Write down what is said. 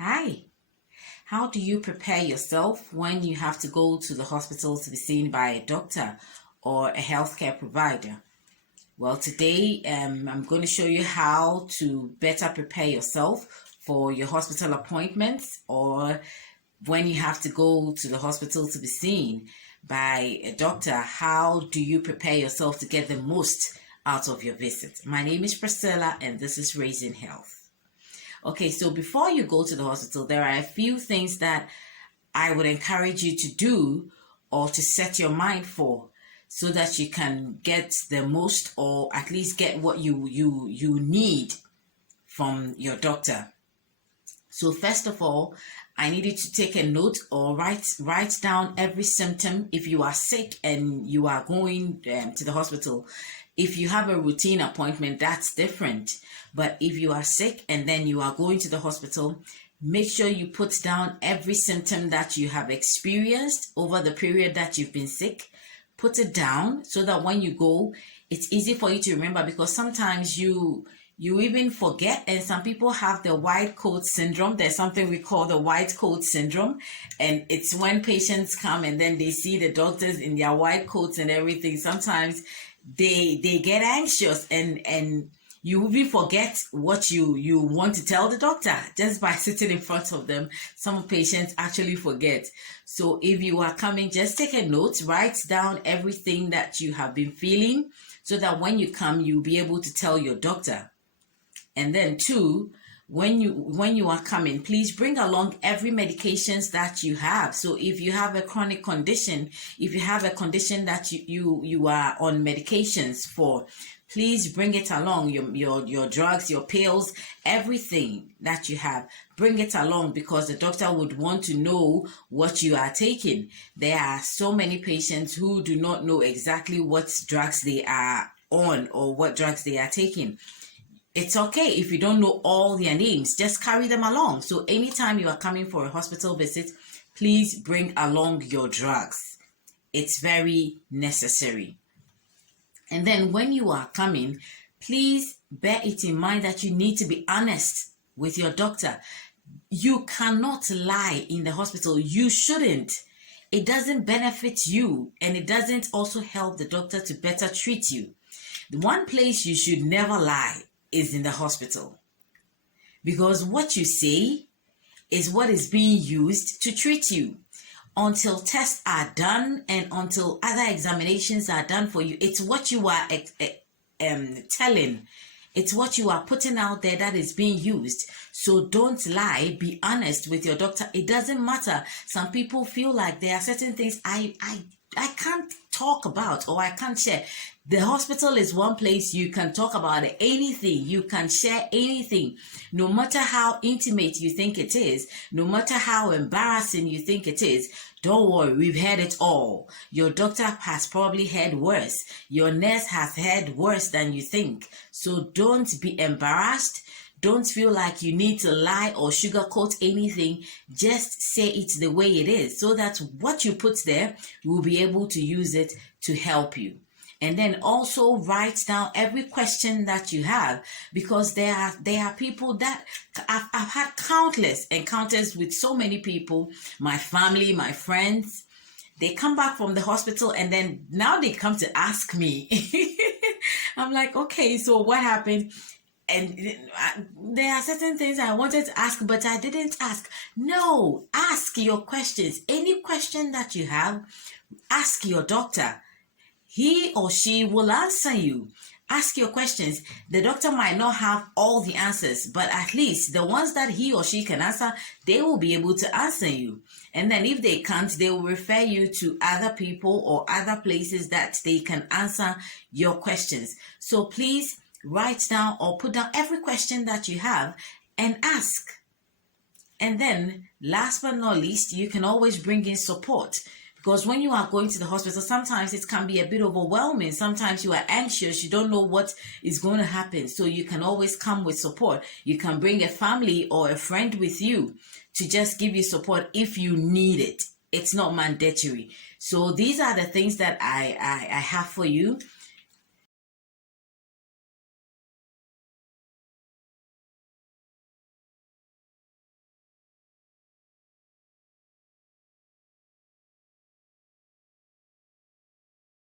Hi. How do you prepare yourself when you have to go to the hospital to be seen by a doctor or a healthcare provider? Well, today I'm going to show you how to better prepare yourself for your hospital appointments or when you have to go to the hospital to be seen by a doctor. How do you prepare yourself to get the most out of your visit? My name is Priscilla and this is Raising Health. Okay, so before you go to the hospital, there are a few things that I would encourage you to do or to set your mind for so that you can get the most or at least get what you need from your doctor. So first of all, I need you to take a note or write down every symptom. If you are sick and you are going to the hospital, if you have a routine appointment, that's different. But if you are sick and then you are going to the hospital, make sure you put down every symptom that you have experienced over the period that you've been sick. Put it down so that when you go, it's easy for you to remember, because sometimes you even forget, and some people have the white coat syndrome. There's something we call the white coat syndrome, and it's when patients come and then they see the doctors in their white coats and everything. Sometimes they get anxious and you even forget what you want to tell the doctor just by sitting in front of them. Some patients actually forget. So if you are coming, just take a note, write down everything that you have been feeling so that when you come, you'll be able to tell your doctor. And then two, when you are coming, please bring along every medications that you have. So if you have a chronic condition, if you have a condition that you are on medications for, please bring it along. Your drugs, your pills, everything that you have, bring it along, because the doctor would want to know what you are taking. There are so many patients who do not know exactly what drugs they are on or what drugs they are taking. It's okay if you don't know all their names, just carry them along. So anytime you are coming for a hospital visit, please bring along your drugs. It's very necessary. And then when you are coming, please bear it in mind that you need to be honest with your doctor. You cannot lie in the hospital. You shouldn't. It doesn't benefit you, and it doesn't also help the doctor to better treat you. The one place you should never lie is in the hospital, because what you say is what is being used to treat you. Until tests are done and until other examinations are done for you, it's what you are telling, it's what you are putting out there that is being used. So don't lie, be honest with your doctor. It doesn't matter. Some people feel like there are certain things I can't talk about or I can't share. The hospital is one place you can talk about anything. You can share anything, no matter how intimate you think it is, no matter how embarrassing you think it is. Don't worry, we've heard it all. Your doctor has probably heard worse. Your nurse has heard worse than you think. So don't be embarrassed. Don't feel like you need to lie or sugarcoat anything. Just say it the way it is, so that what you put there, you will be able to use it to help you. And then also write down every question that you have, because there are people that I've had countless encounters with so many people, my family, my friends. They come back from the hospital and then now they come to ask me. I'm like, okay, so what happened? And there are certain things I wanted to ask, but I didn't ask. No, ask your questions. Any question that you have, ask your doctor. He or she will answer you. Ask your questions. The doctor might not have all the answers, but at least the ones that he or she can answer, they will be able to answer you. And then if they can't, they will refer you to other people or other places that they can answer your questions. So please write down or put down every question that you have and ask. And then last but not least, you can always bring in support. Because when you are going to the hospital, sometimes it can be a bit overwhelming. Sometimes you are anxious. You don't know what is going to happen. So you can always come with support. You can bring a family or a friend with you to just give you support if you need it. It's not mandatory. So these are the things that I have for you.